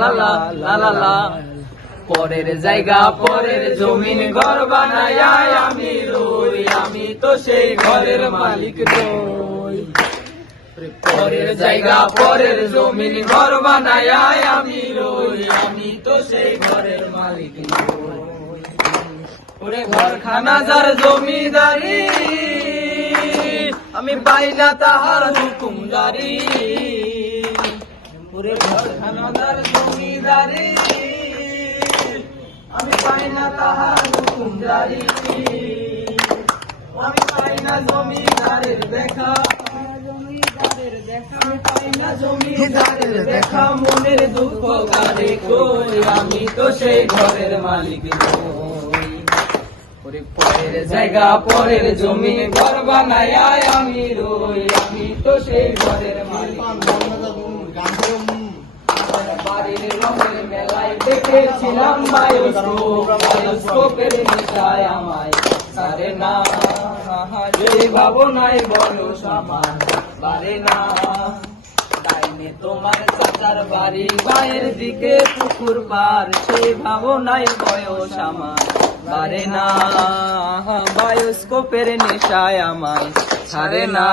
লা লা লা লা লা। পরের জায়গা পরের জমিন ঘর বানায় আমি রই, আমি তো সেই ঘরের মালিক নই। পরের জায়গা পরের জমিন ঘর বানায় আমি রই, আমি তো সেই ঘরের মালিক নই। ওরে ঘরখানা যার জমিদারি, আমি পাই না তাহার হুকুমদারি। ওরে ঘরখানা যার জমিদারি, আমি পাই না তাহার হুকুমদারি। আমি পাই না জমিদারের দেখা, আমি পাই না জমিদারের দেখা। মনের দুঃখ কারে কই, আমি তো সেই ঘরের মালিক নই। ওরে পরের জায়গা পরের জমি ঘর বানায় আমি রই, আমি তো সেই ঘরের মালিক নই। বাড়ির রঙের মেলায় দেখেছিলাম বায়োস্কোপ, বায়োস্কোপের নেশায় আমায় সারে না। যে ভাবনায় বয়স আমার বাড়ে না। ডাইনে তোমার চাচার বাড়ি, বায়ের দিকে পুকুর পার, সেই ভাবনায় বয়স আমার বাড়ে না। বায়োস্কোপের নেশায় আমায় ছাড়ে না।